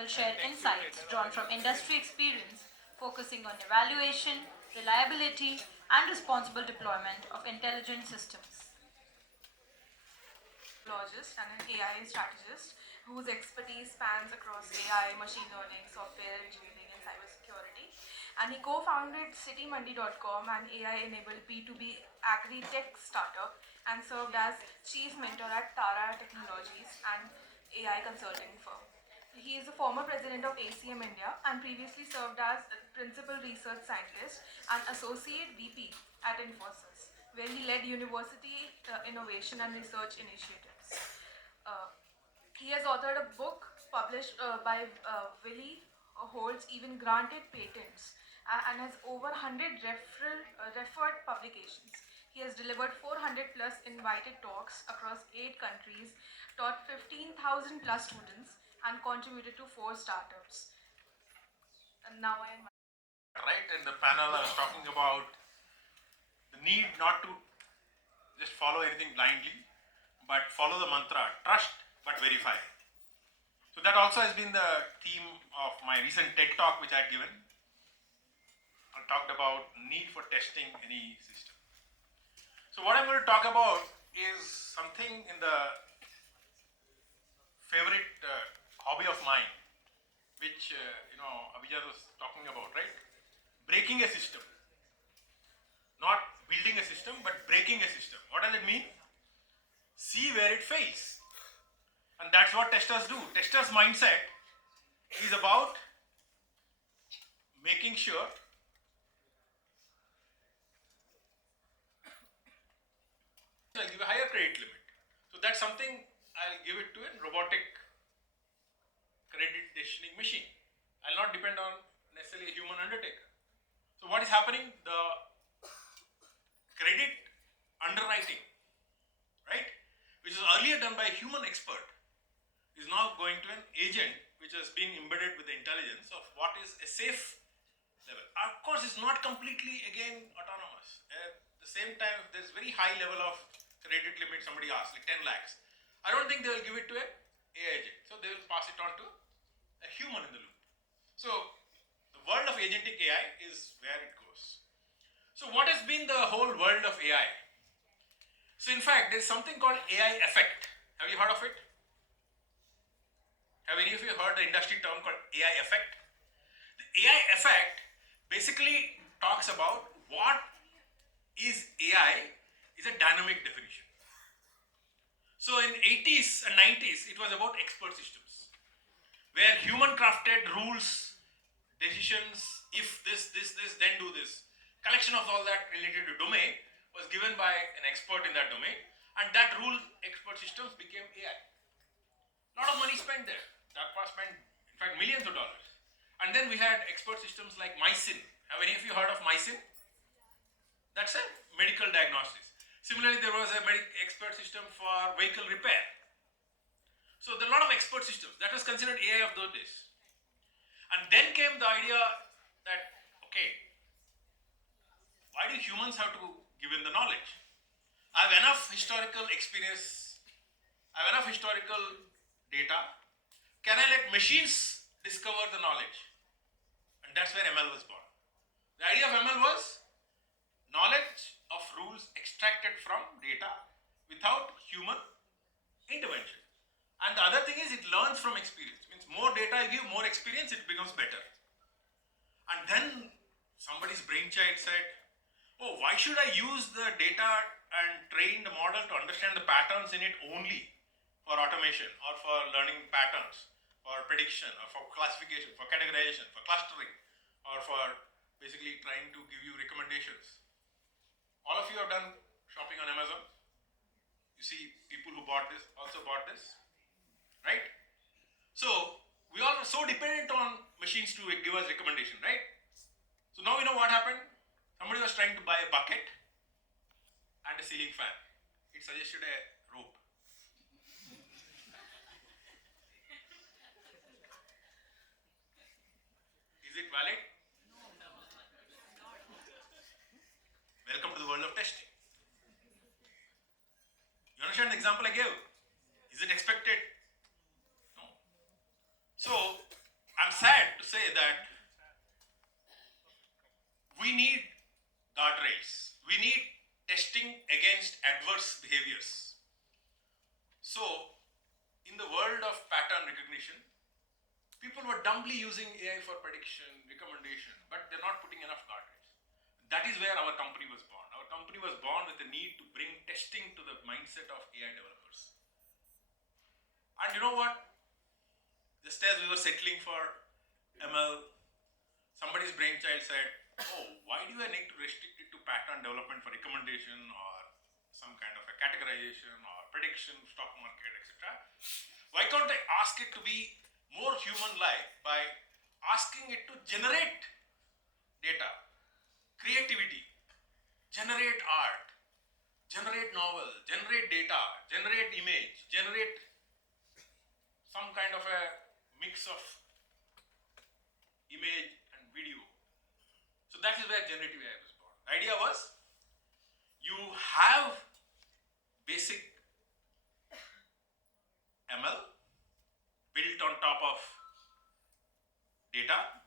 will share insights drawn from industry experience, focusing on evaluation, reliability, and responsible deployment of intelligent systems. And an AI strategist whose expertise spans across AI, machine learning, software engineering, and cybersecurity. And he co-founded CityMandi.com, an AI-enabled B2B agri-tech startup, and served as chief mentor at Tara Technologies, an AI consulting firm. He is the former president of ACM India and previously served as principal research scientist and associate VP at Infosys, where he led university innovation and research initiatives. He has authored a book published by Willie Holtz, even granted patents, and has over 100 referred publications. He has delivered 400 plus invited talks across 8 countries, taught 15,000 plus students, and contributed to 4 startups. And now I am. Right, in the panel I was talking about the need not to just follow anything blindly, but follow the mantra, trust but verify. So that also has been the theme of my recent TED talk which I had given. I talked about need for testing any system. So what I'm going to talk about is something in the favorite hobby of mine, which Abhijat was talking about, right? Breaking a system. Not building a system, but breaking a system. What does it mean? See where it fails. And that's what testers do. Testers' mindset is about making sure I'll give a higher credit limit. So that's something I'll give it to a robotic credit decisioning machine. I'll not depend on necessarily a human undertaker. So what is happening? The credit underwriting, right, which was earlier done by a human expert, is now going to an agent which has been embedded with the intelligence of what is a safe level. Of course, it's not completely, again, autonomous. At the same time, if there's very high level of credit limit, somebody asks, like 10 lakhs, I don't think they will give it to an AI agent. So they will pass it on to a human in the loop. So the world of agentic AI is where it goes. So what has been the whole world of AI? So in fact, there's something called AI effect. Have you heard of it? Have any of you heard the industry term called AI effect? The AI effect basically talks about what is AI is a dynamic definition. So in 80s and 90s, it was about expert systems, where human crafted rules, decisions, if this, then do this. Collection of all that related to domain was given by an expert in that domain, and that rule expert systems became AI. A lot of money spent there. That was spent, in fact, millions of dollars. And then we had expert systems like MySyn. Have any of you heard of MySyn? That's a medical diagnostics. Similarly, there was a expert system for vehicle repair. So there are a lot of expert systems. That was considered AI of those days. And then came the idea that, okay, why do humans have to give in the knowledge? I have enough historical experience, I have enough historical data. Can I let machines discover the knowledge? And that's where ML was born. The idea of ML was knowledge of rules extracted from data without human intervention. And the other thing is it learns from experience. Means more data you give, more experience, it becomes better. And then somebody's brainchild said, oh, why should I use the data and train the model to understand the patterns in it only for automation or for learning patterns, for prediction or for classification, for categorization, for clustering, or for basically trying to give you recommendations. All of you have done shopping on Amazon. You see people who bought this also bought this, right? So we all are so dependent on machines to give us recommendation, right? So now we know what happened. Somebody was trying to buy a bucket and a ceiling fan. It suggested a rope. Is it valid? Welcome to the world of testing. You understand the example I gave? Is it expected? No. So say that we need guardrails. We need testing against adverse behaviors. So, in the world of pattern recognition, people were dumbly using AI for prediction, recommendation, but they're not putting enough guardrails. That is where our company was born. Our company was born with the need to bring testing to the mindset of AI developers. And you know what? Just as we were settling for ML, somebody's brainchild said, oh, why do I need to restrict it to pattern development for recommendation or some kind of a categorization or prediction, stock market, etc.? Why can't I ask it to be more human-like by asking it to generate data, creativity, generate art, generate novel, generate data, generate image, generate some kind of a mix of image and video. So that is where generative AI was born. The idea was you have basic ML built on top of data,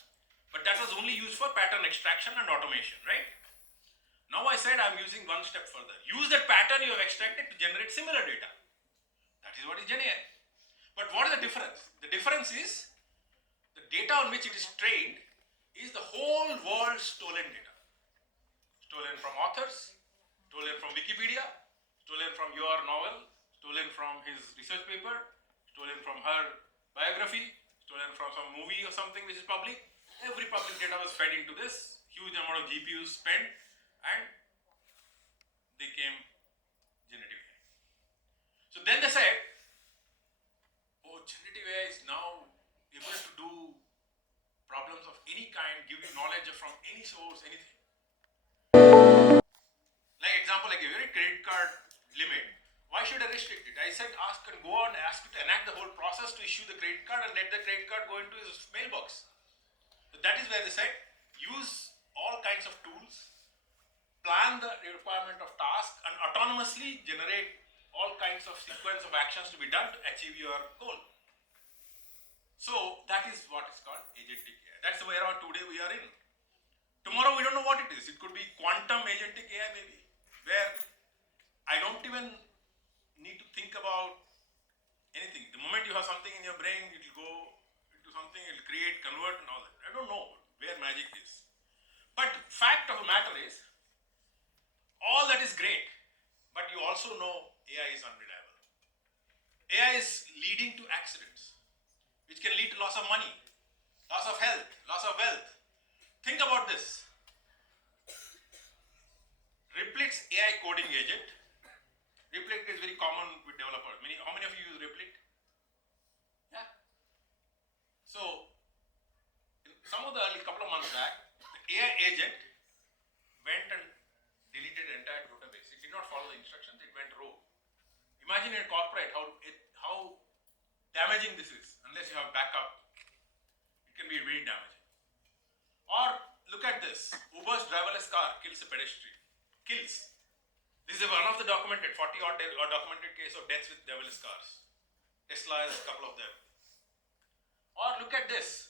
but that was only used for pattern extraction and automation, right? Now I said I'm using one step further. Use that pattern you have extracted to generate similar data. That is what is Gen AI. But what is the difference? The difference is the data on which it is trained is the whole world's stolen data. Stolen from authors, stolen from Wikipedia, stolen from your novel, stolen from his research paper, stolen from her biography, stolen from some movie or something which is public. Every public data was fed into this, huge amount of GPUs spent, and they came generative AI. So then they said, oh, generative AI is now able to do problems of any kind, give you knowledge from any source, anything. Like example, like a very credit card limit. Why should I restrict it? I said ask and go on, ask it to enact the whole process to issue the credit card and let the credit card go into his mailbox. So that is where they said use all kinds of tools, plan the requirement of task and autonomously generate all kinds of sequence of actions to be done to achieve your goal. So that is what is called agentic AI. That's where today we are in. Tomorrow we don't know what it is. It could be quantum agentic AI maybe, where I don't even need to think about anything. The moment you have something in your brain, it will go into something, it will create, convert and all that. I don't know where magic is. But fact of the matter is, all that is great, but you also know AI is unreliable. AI is leading to accidents, which can lead to loss of money, loss of health, loss of wealth. Think about this. Replit's AI coding agent. Replit is very common with developers. How many of you use Replit? Yeah. So, some of the early couple of months back, the AI agent went and deleted the entire database. It did not follow the instructions. It went rogue. Imagine in a corporate how damaging this is. Unless you have backup, it can be very damaging. Or look at this. Uber's driverless car kills a pedestrian. Kills. This is one of the documented 40 odd documented case of deaths with driverless cars. Tesla has a couple of them. Or look at this.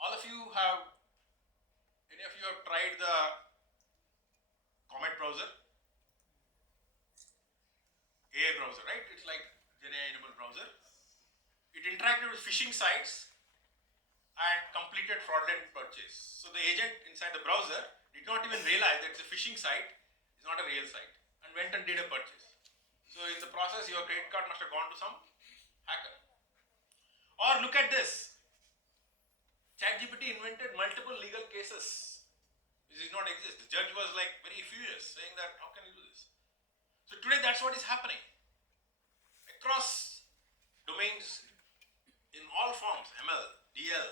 All of you have, any of you have tried the Comet browser? AI browser, right? It's like Gen AI enabled browser. It interacted with phishing sites and completed fraudulent purchase. So the agent inside the browser did not even realize that it's a phishing site, it's not a real site, and went and did a purchase. So in the process, your credit card must have gone to some hacker. Or look at this. ChatGPT invented multiple legal cases. This did not exist. The judge was like very furious, saying that how can you do this? So today that's what is happening. Across domains, in all forms, ML, DL,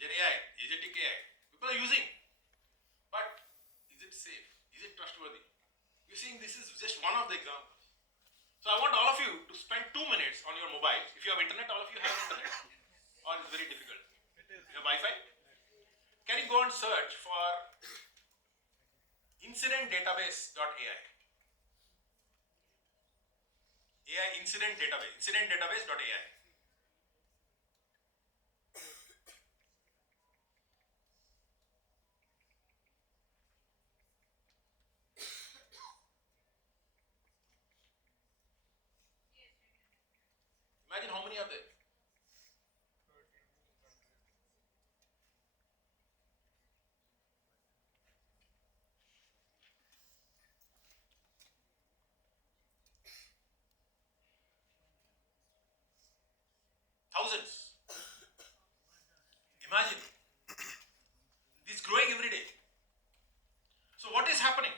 Gen AI, agentic AI, people are using. But is it safe? Is it trustworthy? You're seeing this is just one of the examples. So I want all of you to spend 2 minutes on your mobiles. If you have internet, all of you have internet. Or it's very difficult. You have Wi-Fi? Can you go and search for incidentdatabase.ai? AI incident database, incidentdatabase.ai. Imagine how many are there. Thousands. Imagine. This is growing every day. So what is happening?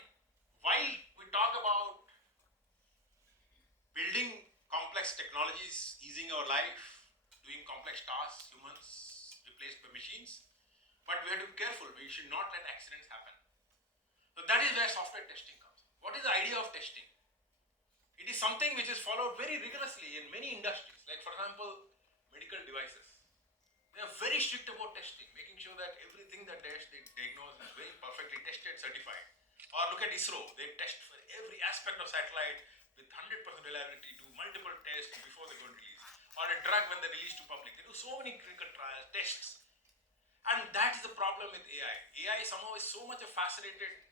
While we talk about building complex technologies, easing our life, doing complex tasks, humans replaced by machines, but we have to be careful. We should not let accidents happen. So that is where software testing comes. What is the idea of testing? It is something which is followed very rigorously in many industries. Like for example, medical devices. They are very strict about testing, making sure that everything that they diagnose is very perfectly tested, certified. Or look at ISRO, they test for every aspect of satellite with 100% reliability, do multiple tests before they go to release. Or a drug when they release to public, they do so many clinical trials, tests. And that is the problem with AI. AI somehow is so much a fascinated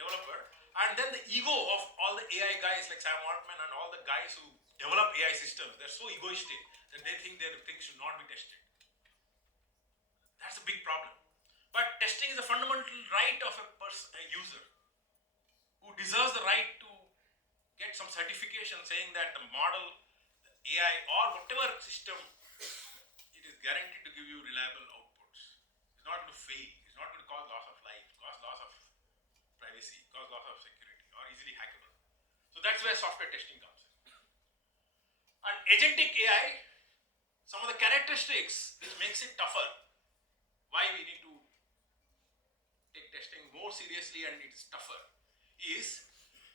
developer. And then the ego of all the AI guys like Sam Altman and all the guys who develop AI systems, they're so egoistic that they think their things should not be tested. That's a big problem. But testing is a fundamental right of a user who deserves the right to get some certification saying that the model, the AI or whatever system, it is guaranteed to give you reliable outputs. It's not going to fail. It's not going to cause loss of life, cause loss of privacy, cause loss of security or easily hackable. So that's where software testing comes in. And agentic AI, some of the characteristics which makes it tougher, why we need to take testing more seriously and it's tougher, is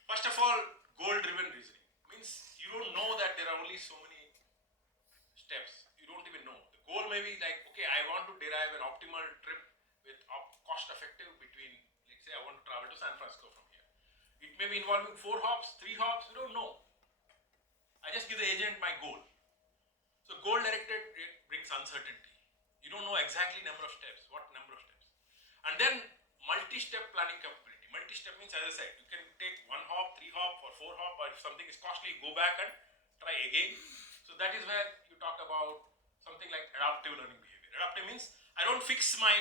first of all goal-driven reasoning. Means you don't know that there are only so many steps. You don't even know. The goal may be like, okay, I want to derive an optimal trip with cost-effective between, let's say I want to travel to San Francisco from here. It may be involving 4 hops, 3 hops, we don't know. I just give the agent my goal. So goal-directed brings uncertainty. You don't know exactly number of steps, what number of steps. And then multi-step planning capability. Multi-step means, as I said, you can take 1 hop, 3 hop or 4 hop, or if something is costly, go back and try again. So that is where you talk about something like adaptive learning behavior. Adaptive means I don't fix my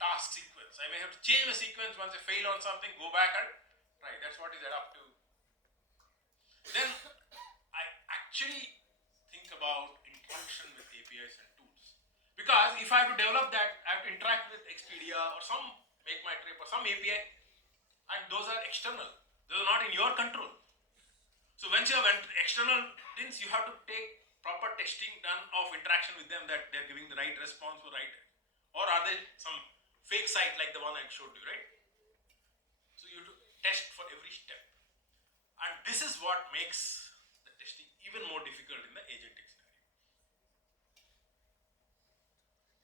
task sequence. I may have to change the sequence once I fail on something, go back and try. That's what is adaptive. Then I actually think about interaction with APIs and tools. Because if I have to develop that, I have to interact with Expedia or some Make My Trip or some API, and those are external. Those are not in your control. So once you have external things, you have to take proper testing done of interaction with them that they're giving the right response or right, or are they some fake site like the one I showed you, right? So you have to test for every step, and this is what makes the testing even more difficult in the agentic scenario.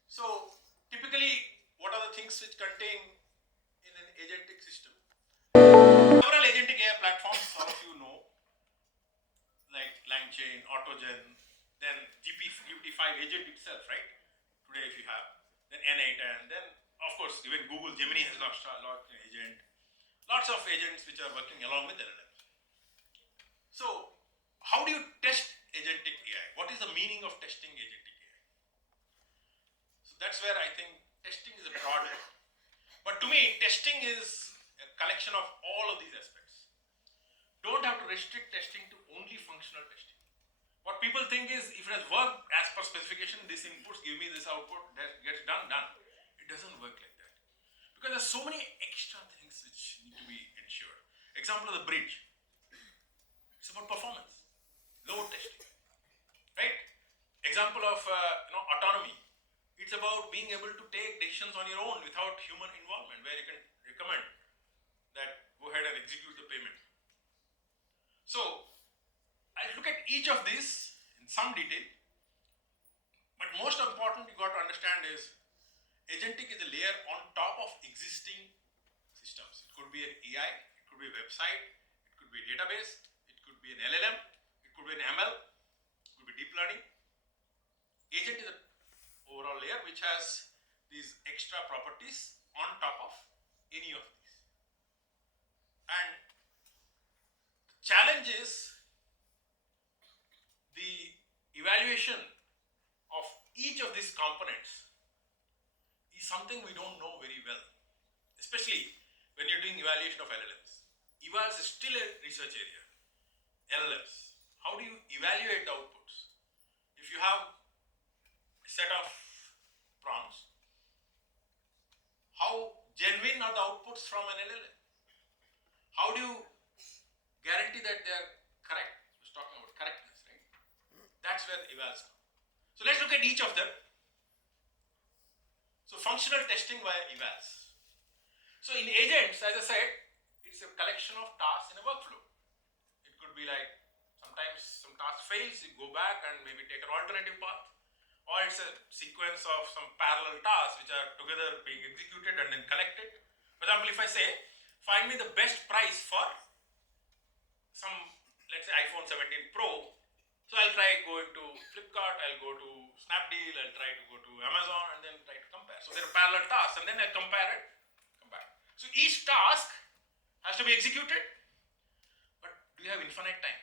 So typically, what are the things which contain in an agentic system? Several agentic AI platforms, all of you know, like LangChain, AutoGen, then GPT-5 agent itself, right? Today if you have, then N8, and then of course even Google Gemini has launched an agent. Lots of agents which are working along with LLMs. So how do you test agentic AI? What is the meaning of testing agentic AI? So that's where I think testing is a broad word. But to me, testing is a collection of all of these aspects. Don't have to restrict testing to only functional testing. What people think is, if it has worked as per specification, this inputs give me this output, that gets done. It doesn't work like that. Because there's so many extra things which need to be ensured. Example of the bridge. It's about performance, load testing, right? Example of autonomy. It's about being able to take decisions on your own without human involvement, where you can recommend that go ahead and execute the payment. So I'll look at each of these in some detail, but most important you got to understand is agentic is a layer on top of existing systems. It could be an AI, it could be a website, it could be a database, it could be an LLM, it could be an ML, it could be deep learning. Agent is an overall layer which has these extra properties on top of any of these. And the challenge is the evaluation of each of these components is something we don't know very well, especially when you're doing evaluation of LLMs. Evals is still a research area. LLMs. How do you evaluate the outputs? If you have a set of prompts, how genuine are the outputs from an LLM? How do you guarantee that they are correct? I was talking about correctness, right? That's where the evals come. So let's look at each of them. So functional testing via evals. So in agents, as I said, it's a collection of tasks in a workflow. It could be like sometimes some task fails, you go back and maybe take an alternative path, or it's a sequence of some parallel tasks which are together being executed and then collected. For example, if I say, find me the best price for some, let's say iPhone 17 Pro, so I'll try going to Flipkart, I'll go to Snapdeal, I'll try to go to Amazon and then try to compare. So there are parallel tasks and then I compare it, come back. So each task has to be executed, but do you have infinite time?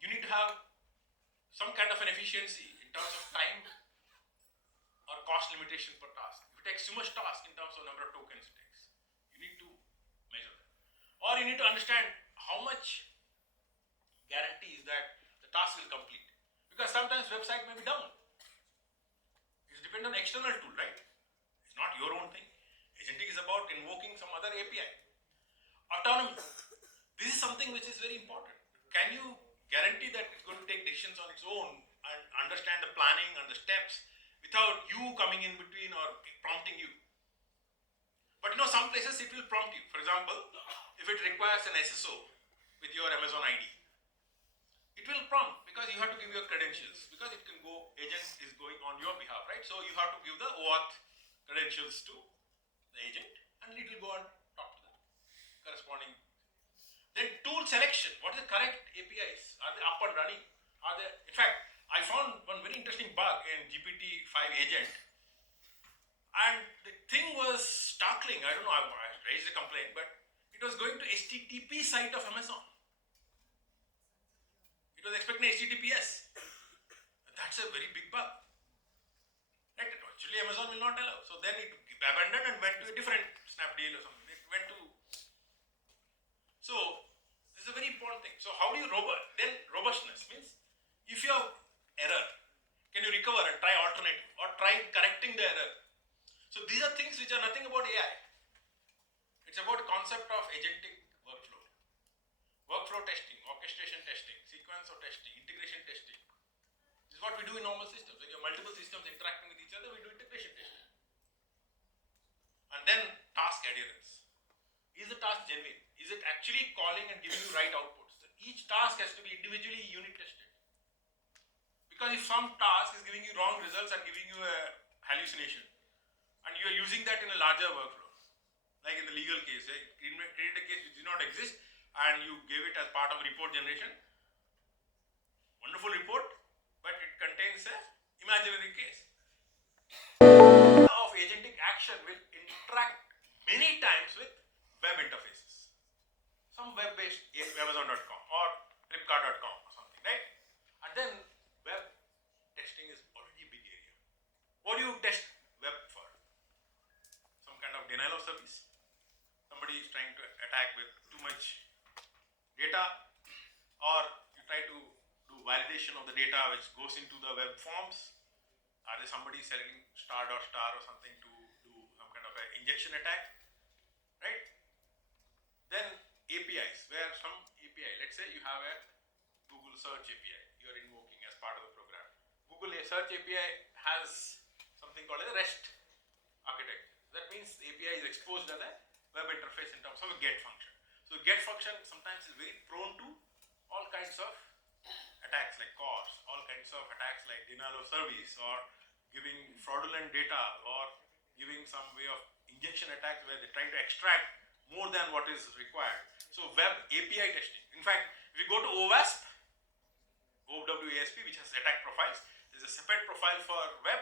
You need to have some kind of an efficiency in terms of time or cost limitation per task. If it takes too much task in terms of number of tokens it takes, you need to measure that. Or you need to understand how much guarantees that the task will complete. Because sometimes website may be down. It depends on external tool, right? It's not your own thing. Agentic is about invoking some other API. Autonomy. This is something which is very important. Can you guarantee that it's going to take decisions on its own and understand the planning and the steps without you coming in between or prompting you? But you know, some places it will prompt you. For example, if it requires an SSO with your Amazon ID, it will prompt because you have to give your credentials, because it can go, agent is going on your behalf, right? So you have to give the OAuth credentials to the agent and it will go and talk to the corresponding. Then tool selection. What is the correct APIs? Are they up and running? Are they? In fact, I found one very interesting bug in GPT-5 agent, and the thing was startling. I don't know. I raised a complaint, but it was going to HTTP site of Amazon. It was expecting HTTPS. That's a very big bug. Right? Actually, Amazon will not allow. So then it abandoned and went to a different Snapdeal or something. It went to. So this is a very important thing. So how do you then robustness means if you have error, can you recover and try alternative or try correcting the error? So these are things which are nothing about AI. It's about the concept of agentic workflow. Workflow testing, orchestration testing, sequence of testing, integration testing. This is what we do in normal systems. When you have multiple systems interacting with each other, we do integration testing. And then task adherence. Is the task genuine? Is it actually calling and giving you right outputs? So each task has to be individually unit tested. Because if some task is giving you wrong results and giving you a hallucination, and you are using that in a larger workflow, like in the legal case, create a case which did not exist and you gave it as part of report generation. Wonderful report, but it contains a imaginary case. Of agentic action will interact many times with web interfaces. Some web-based Amazon.com or Flipkart.com or something, right? And then web testing is already a big area. What do you test web for? Some kind of denial of service. Somebody is trying to attack with too much data, or you try to do validation of the data which goes into the web forms. Are there somebody selling star or something to do some kind of an injection attack, right? Then APIs, where some API, let's say you have a Google search API you are invoking as part of the program. Google search API has something called a REST architecture. That means the API is exposed as a web interface in terms of a GET function. So GET function sometimes is very prone to all kinds of attacks like CORS, all kinds of attacks like denial of service, or giving fraudulent data, or giving some way of injection attacks where they're trying to extract more than what is required. So web API testing. In fact, if you go to OWASP, which has attack profiles, there's a separate profile for web,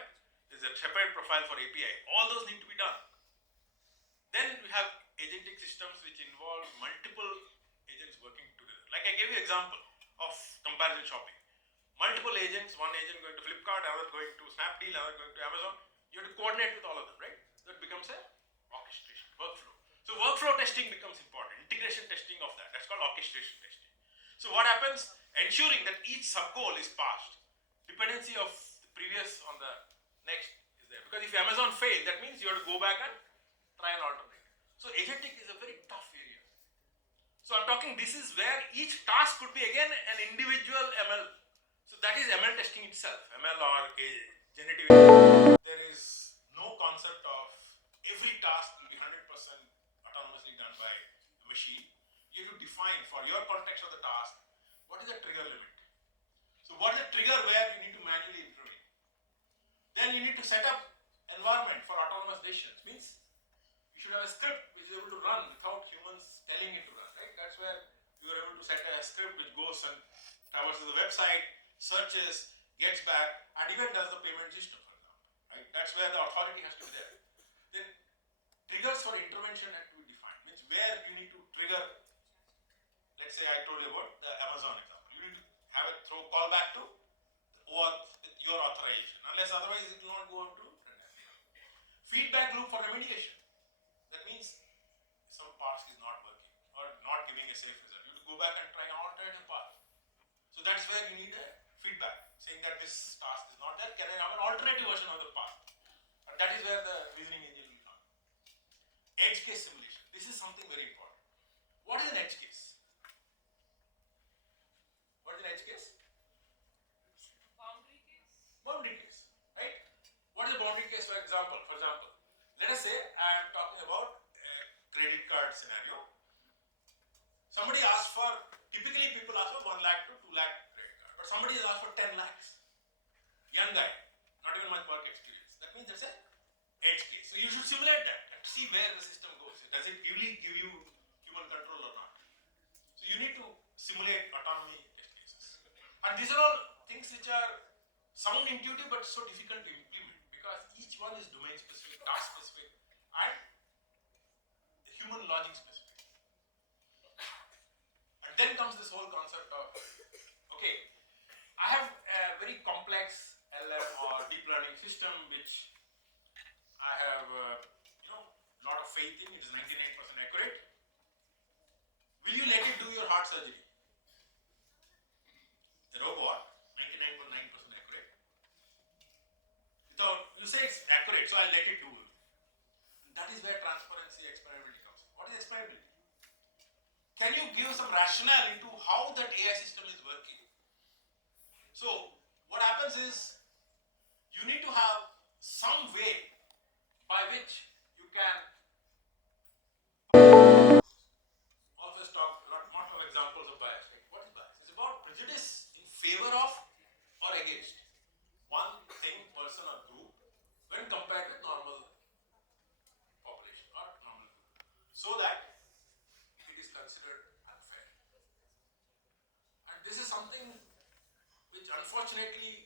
there's a separate profile for API. All those need to be done. Then we have agentic systems which involve multiple agents working together. Like I gave you an example of comparison shopping. Multiple agents, one agent going to Flipkart, another going to Snapdeal, another going to Amazon. You have to coordinate with all of them, right? That becomes a orchestration, workflow. So workflow testing becomes important, integration testing of that. That's called orchestration testing. So what happens? Ensuring that each sub-goal is passed. Dependency of the previous on the next is there. Because if Amazon failed, that means you have to go back and try an alternate. So agentic is a very tough area. So I'm talking, this is where each task could be again an individual ML. So that is ML testing itself, ML or generative AI. There is no concept of every task will be 100% autonomously done by a machine. You have to define for your context of the task, what is the trigger limit? So what is the trigger where you need to manually intervene? Then you need to set up environment for autonomous decisions. Means you should have a script which is able to run without humans telling it to run, right? That's where you are able to set a script which goes and traverses the website, searches, gets back, and even does the payment system, for example, right? That's where the authority has to be there. Then triggers for intervention have to be defined. Means where you need to trigger. Let's say I told you about the Amazon example. You need to have it throw callback to your authorization. Unless otherwise it will not go on to feedback loop for remediation. That means some task is not working or not giving a safe result. You have to go back and try an alternative path. So that's where you need a feedback saying that this task is not there. Can I have an alternative version of the path? And that is where the reasoning engine will come. Edge case simulation. This is something very important. What is an edge case? What is an edge case? Boundary case. Boundary case, right? What is a boundary case, for example? Let us say I am talking about a credit card scenario. Somebody asks for, typically people ask for 1 lakh to 2 lakh credit card, but somebody has asked for 10 lakhs. Young guy, not even much work experience. That means that's an edge case. So you should simulate that and see where the system goes. Does it really give you human control or not? So you need to simulate autonomy test cases. And these are all things which are sound intuitive but so difficult to implement because each one is domain specific, task specific, and human logic specific. And then comes this whole concept of, okay, I have a very complex LM or deep learning system which I have lot of faith in. It is 99% accurate. Will you let it do your heart surgery? The robot, 99.9% accurate. So you say it's accurate, so I'll let it do it. And that is where transparency, explainability comes. What is explainability? Can you give some rationale into how that AI system is working? So what happens is you need to have some way by which you can always talk a lot of examples of bias. Right? What is bias? It's about prejudice in favor of or against one thing, person or group when compared with normal population or normal group. So that it is considered unfair. And this is something which unfortunately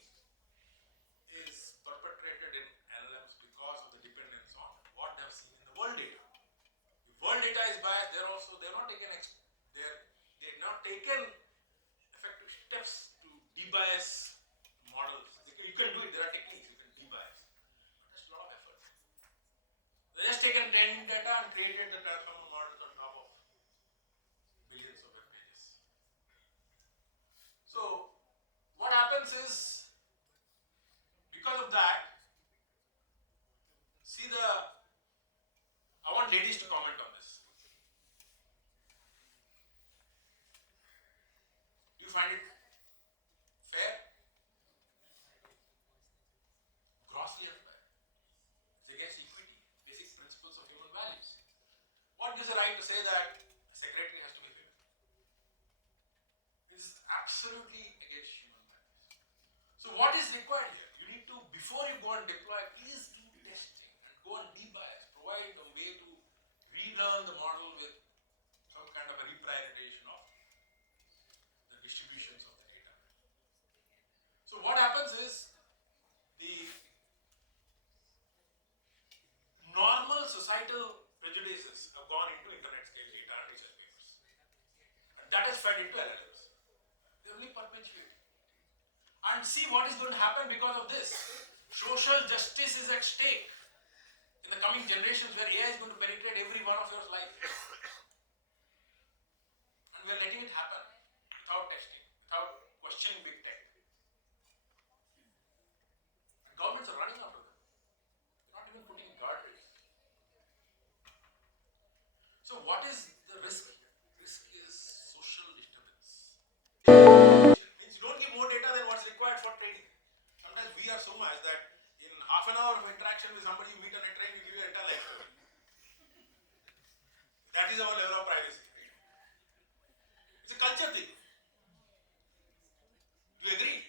is perpetrated in LLMs because of the dependence on what they have seen in the world data. If world data is biased, they're not taken effective steps to debias models. You can do it. There are techniques you can debias. But that's a lot of effort. They just taken training data and created the transformer models on top of billions of web pages. So what happens is, because of that, I want ladies to comment on this. Do you find it fair? Grossly unfair. It's against equity, basic principles of human values. What gives a right to say that a secretary has to be female? This is absolutely against human values. So what is required here? You need to, before you go and deploy, please do testing and go and debias. Provide a way to relearn the model with some kind of a reprioritization of the distributions of the data. So what happens is the normal societal prejudices have gone into internet scale data and research papers. And that is fed into LLMs. They only And see what is going to happen because of this. Social justice is at stake in the coming generations where AI is going to penetrate every one of your life. And we're letting it happen without testing, without questioning big tech. And governments are running after them. They're not even putting guardrails. So what is the risk? Risk is social disturbance. Means you don't give more data than what's required for training. Sometimes we are so much that in half an hour of interaction with somebody you meet on a train, we give you an entire life story. That is our level of privacy. It's a culture thing. Do you agree?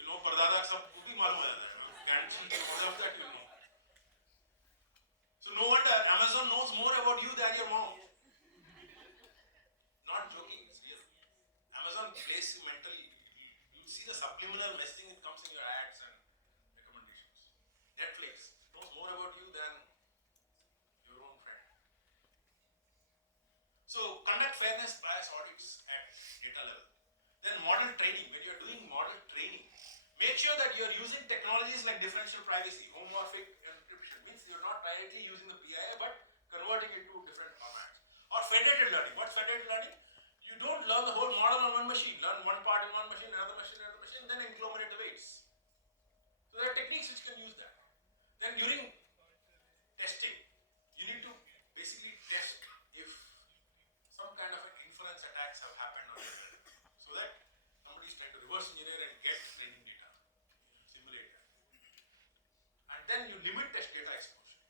You know, Pardada sab ko bhi malum ho jata hai. Guarantee all of that you know. So no wonder Amazon knows more about you than your mom. Not joking, it's real. Amazon plays you mentally. You see the subliminal messaging that comes in your ads and recommendations. Netflix knows more about you than your own friend. So conduct fairness bias audits at data level. Then model training. When you're doing model training, make sure that you're using technologies like differential privacy, homomorphic encryption. Means you're not directly using the PII but converting it to different formats. Or federated learning. What's federated learning? You don't learn the whole model on one machine. Learn one part in one machine, another machine, then agglomerate the weights. So there are techniques which can use that. Then during testing, you need to basically test if some kind of an inference attacks have happened on it, so that somebody is trying to reverse engineer and get training data, simulate that. And then you limit test data exposure.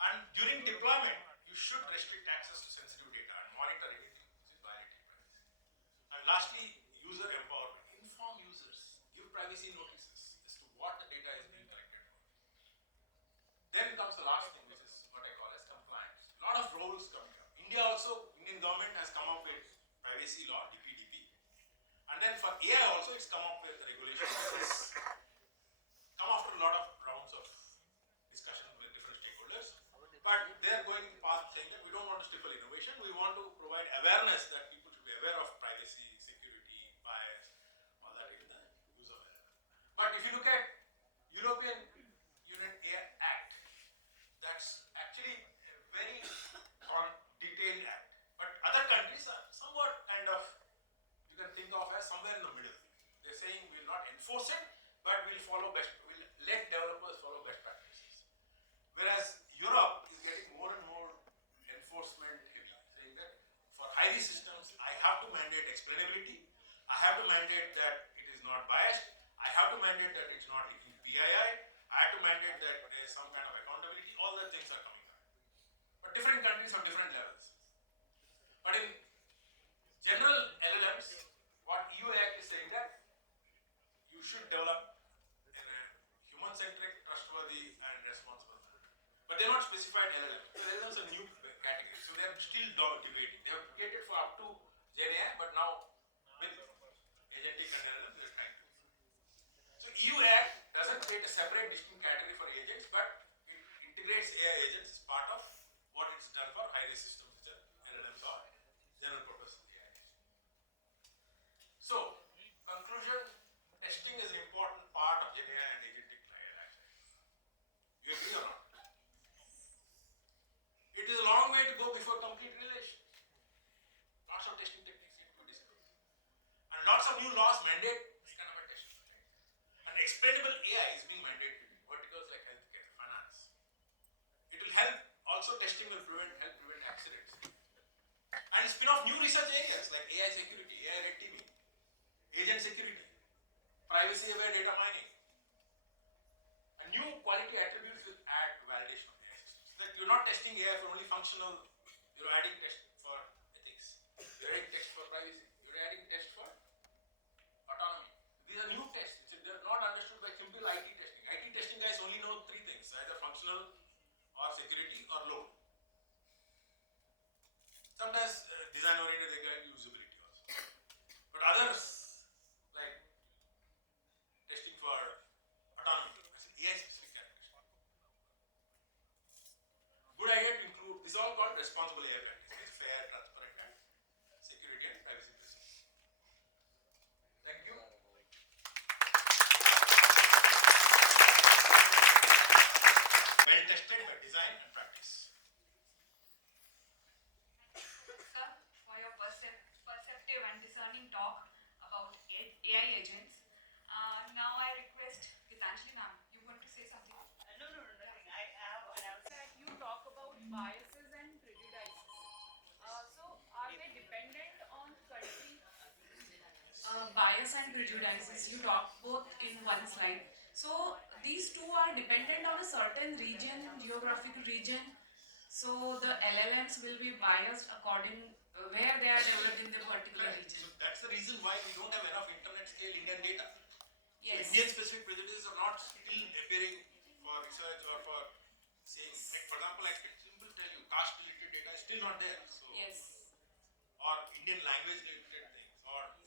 And during deployment, you should restrict access to sensitive data and monitor anything which is violating privacy. And lastly, user empowerment. Inform users, give privacy notices as to what the data is being collected for. Then comes the last thing, which is what I call as compliance. A lot of roles coming up. Indian government has come up with privacy law, DPDP. And then for AI also, it's come up with the regulation. It's come after a lot of rounds of discussion with different stakeholders. But they're going path saying that we don't want to stifle innovation. We want to provide awareness that people should be aware of privacy, security, bias, all that in the use of AI. But if you look at European Union AI Act, that's actually a very detailed act. But other countries are somewhat kind of, you can think of as somewhere in the middle. They're saying we'll not enforce it, but we'll let developers follow best practices. Whereas Europe is getting more and more enforcement heavy, saying that for high-risk systems, I have to mandate explainability, I have to mandate that it is not biased, I have to mandate that it's not leaking PII, I have to mandate that there is some kind of accountability, all the things are coming out. But different countries have different levels. But in general LLMs, what EU Act is saying that you should develop in a human-centric, trustworthy, and responsible manner. But they're not specified LLM. So LLMs are new category. So they're still debating. They have created for up to Gen AI, but now with agentic and LLM, they're trying to. So EU Act doesn't create a separate distinct category for agents, but it integrates AI agents as part of what it's done for high-risk systems, which are LLMs or general purpose AI. So, conclusion, testing is an important part of Gen AI and agentic AI. You agree or not? It is a long way to go before complete realization. Lots of testing techniques need to be discovered. And lots of new laws mandate this kind of a testing. And explainable AI is being mandated in verticals like healthcare, finance. It will help, also testing will help prevent accidents. And spin off new research areas like AI security, AI red teaming, agent security, privacy aware data mining. And new quality attributes will add to validation of AI systems. So that you're not testing AI for only functional, you're adding tests for ethics, you're adding tests for privacy, you're adding tests for autonomy. These are new tests. They're not understood by simple IT testing. IT testing guys only know three things, either functional or security or load. Sometimes design oriented they get usability also. But others like testing for autonomy, AI specific testing. Good idea to include, this is all called responsible AI practices, fair, transparent, and security and privacy principles. Thank you. tested by design and practice. Sir, for your perceptive and discerning talk about AI agents. Now I request Gitanjali ma'am, you want to say something? No, nothing. I have announced that you talk about biases and prejudices. So, are they dependent on country? Bias and prejudices, you talk both in one slide. So these two are dependent on a certain region, geographical region. So the LLMs will be biased according where they are developed in the particular Correct. region. So that's the reason why we don't have enough internet scale Indian data. Yes. Indian specific prejudices are not still appearing for research or for saying, like for example, I can simply tell you, caste related data is still not there. So, Yes. or Indian language related things, or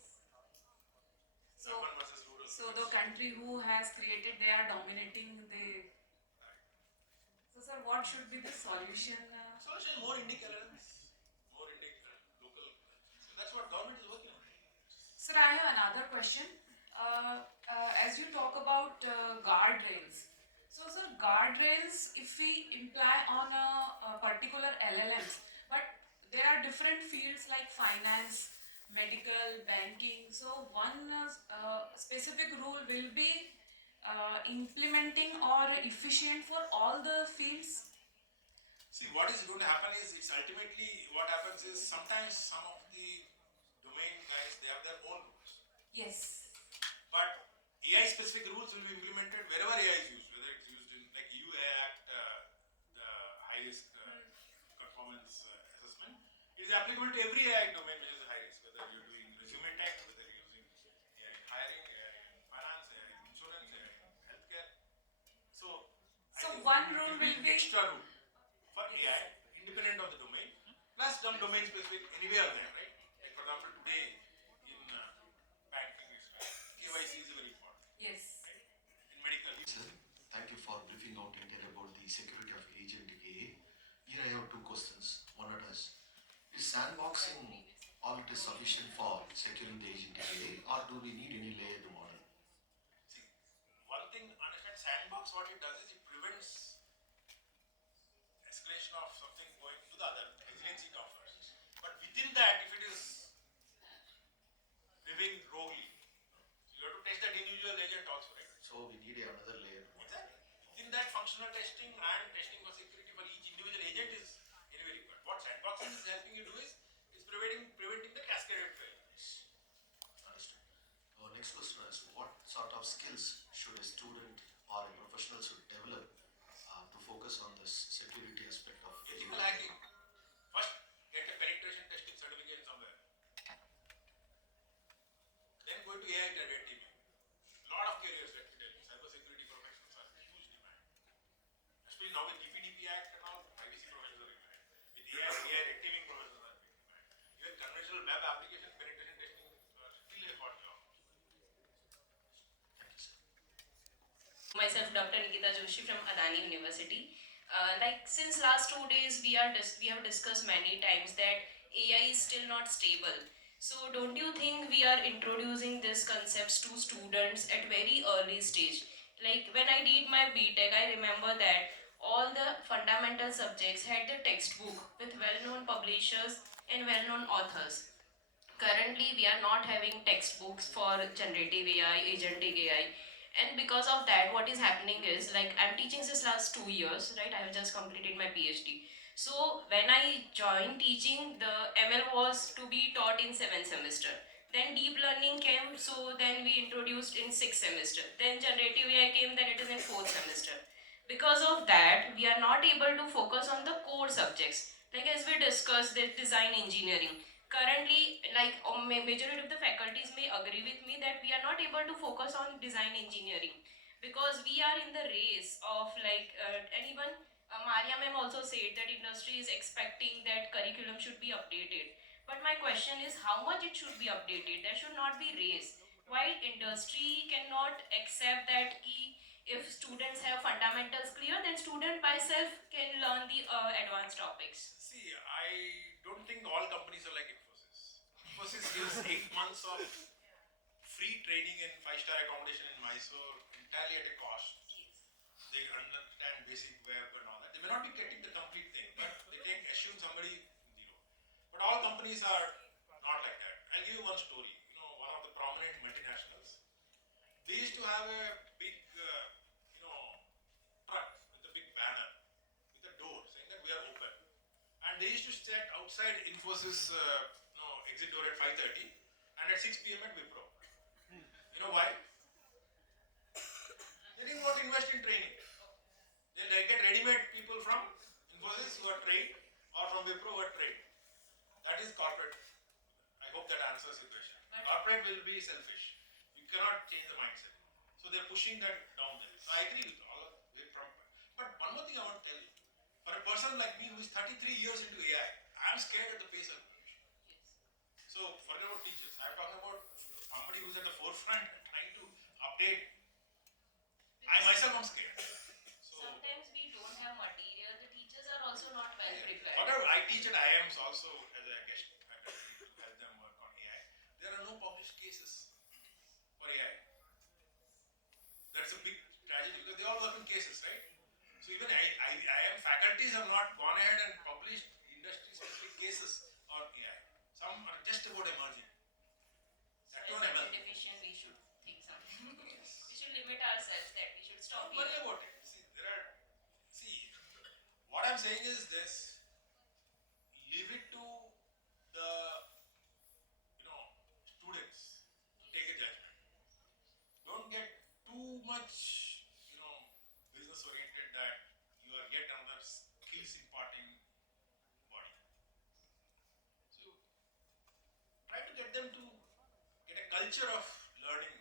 So, urban versus rural. so the country who has created, they are dominating the. So sir, what should be the solution? Solution, more Indic LLMs, more Indic local. So that's what government is working on. Sir, I have another question. As you talk about guardrails, so sir, guardrails, if we imply on a particular LLMs, but there are different fields like finance, medical, banking. So one specific rule will be implementing or efficient for all the fields. See, what is going to happen is, it's ultimately what happens is sometimes some of the domain guys, they have their own rules. Yes. But AI specific rules will be implemented wherever AI is used, whether it's used in like UA Act, the high risk performance assessment is applicable to every AI domain which is high risk, whether you're doing resume tech, whether you're using AI in hiring, AI in finance, AI in insurance, AI in healthcare. So I think one there rule will will be extra rule for AI independent of the domain, plus some domain specific anywhere there, right? Like for example, today in banking, KYC is very important. Yes. In medical. Sir, thank you for briefing out in detail about the security of agent AA. Here I have two questions. One at us. Is sandboxing all it is sufficient for securing the agent AA, or do we need any layer to model? See, one thing, understand sandbox, what it does is it prevents escalation of something going to the other, resiliency it offers. But within that, if it is living roguely, you have to test that individual agent also, right? So we need another layer. Exactly. Within that, functional testing and testing for security for each individual agent is anyway required. What sandboxing is helping you do is preventing the cascaded failures. Understood. Next question is, what sort of skills should a student or a professional should develop to focus on this security aspect of Ethical hacking. First, get a penetration testing certificate somewhere. Then go to AI red teaming. Lot of careers, let me tell you. Cybersecurity professionals are in huge demand. Especially now with DPDP Act and all, privacy professionals are in demand. With AI red teaming professionals are in demand. Even conventional web application penetration testing are still a hot job. Thank you, sir. Myself, Dr. Nikita Joshi from Adani University. Since last 2 days, we have discussed many times that AI is still not stable. So don't you think we are introducing these concepts to students at very early stage? Like when I did my BTech, I remember that all the fundamental subjects had the textbook with well-known publishers and well-known authors. Currently, we are not having textbooks for generative AI, agentic AI, and because of that, what is happening is, like, I'm teaching this last 2 years, right? I have just completed my PhD. So when I joined teaching, the ML was to be taught in 7th semester. Then deep learning came, so then we introduced in 6th semester. Then generative AI came, then it is in 4th semester. Because of that, we are not able to focus on the core subjects. Like as we discussed, the design engineering. Currently, majority of the faculties may agree with me that we are not able to focus on design engineering because we are in the race of and even Maria ma'am also said that industry is expecting that curriculum should be updated. But my question is how much it should be updated? There should not be race. While industry cannot accept that if students have fundamentals clear, then student by self can learn the advanced topics. See, I don't think all companies are like Infosys. Infosys gives 8 months of free training in 5-star accommodation in Mysore entirely at a cost. They understand basic web and all that. not be getting the complete thing, but they assume somebody zero. But all companies are not like that. I'll give you one story. You know, one of the prominent multinationals, they used to have a big, truck with a big banner with a door saying that we are open. And they used to set outside Infosys, exit door at 5:30 and at 6 p.m. at Wipro. You know why? They didn't want to invest in training. They get ready-made people from Infosys who are trained or from Wipro who are trained. That is corporate. I hope that answers your question. Corporate will be selfish. You cannot change the mindset. So they're pushing that down there. So I agree with all of it from. But one more thing I want to tell you. For a person like me who is 33 years into AI, I'm scared at the pace of innovation. So forget about teachers. I'm talking about somebody who's at the forefront trying to update. I myself am scared. So Sometimes we don't have material. The teachers are also not well prepared. whatever I teach at IIMs also as a guest faculty to help them work on AI, there are no published cases for AI. That's a big tragedy because they all work in cases, right? So even IIM faculties have not gone ahead and published industry-specific cases on AI. Some are just about emerging. That As don't ML. academician, we should think something. We should limit ourselves that we should stop Don't worry here. about it. What I'm saying is this: leave it to the students to take a judgment. Don't get too much business oriented that you are yet another skills imparting body. So try to get them to get a culture of learning.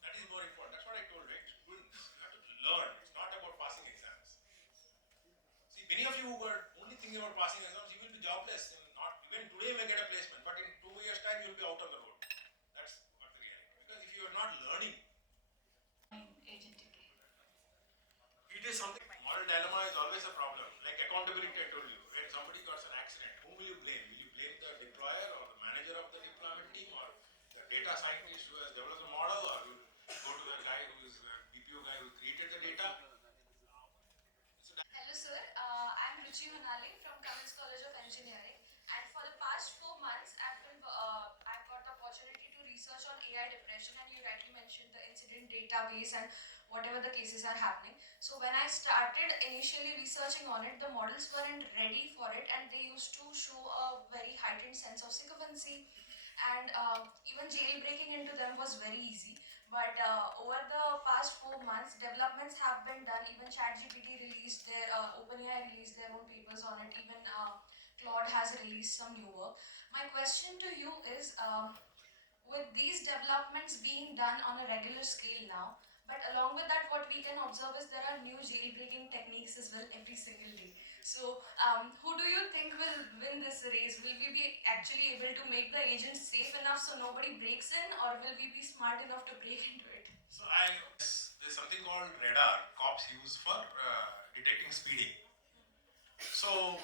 That is more important. That's what I told, right? Students, you have to learn. It's not about passing exams. See, many of you who were only thinking about passing exams, you will be jobless. Not even today you may get a placement, but in 2 years' time you will be out on the road. That's what the reality. Because if you are not learning, Agent decay. it is something. Moral dilemma is always a problem. Like accountability, I told you. When somebody got an accident, whom will you blame? Will you blame the deployer or the manager of the deployment team or the data scientist who has developed the model, or will go to the guy who is the BPO guy who created the data? Hello sir, I'm Ruchi Manali from Cummins College of Engineering, and for the past 4 months I've got the opportunity to research on AI depression, and you rightly mentioned the incident database and whatever the cases are happening. So when I started initially researching on it, the models weren't ready for it, and they used to show a very heightened sense of sycophancy, and even jailbreaking into them was very easy. But over the past 4 months, developments have been done. Even ChatGPT released their, OpenAI released their own papers on it. Even Claude has released some new work. My question to you is, with these developments being done on a regular scale now, but along with that, what we can observe is there are new jailbreaking techniques as well every single day. So, who do you think will win this race? Will we be actually able to make the agents safe enough so nobody breaks in, or will we be smart enough to break into it? So there's something called radar cops use for detecting speeding. So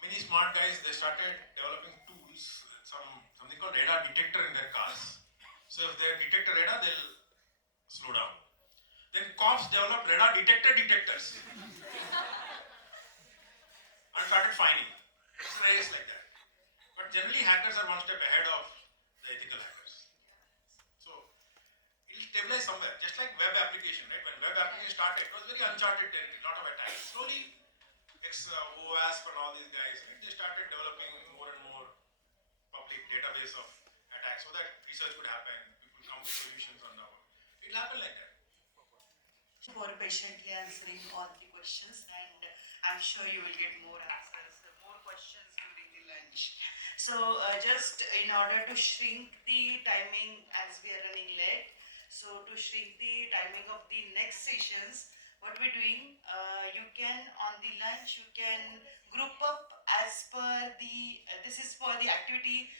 many smart guys, they started developing tools, something called radar detector in their cars. So if they detect a radar, they'll slow down. Then cops developed radar detectors and started fining. It's a race like that. But generally hackers are one step ahead of the ethical hackers. So it'll stabilize somewhere, just like web application, right? When web application started, it was very uncharted territory, lot of attacks. Slowly, OWASP and all these guys, right, they started developing more and more public database of attacks so that research could happen, people come with solutions on the own. It'll happen like that. For patiently answering all the questions, and I'm sure you will get more answers, more questions during the lunch. So just in order to shrink the timing as we are running late, so to shrink the timing of the next sessions, what we're doing, you can on the lunch, you can group up as per the, this is for the activity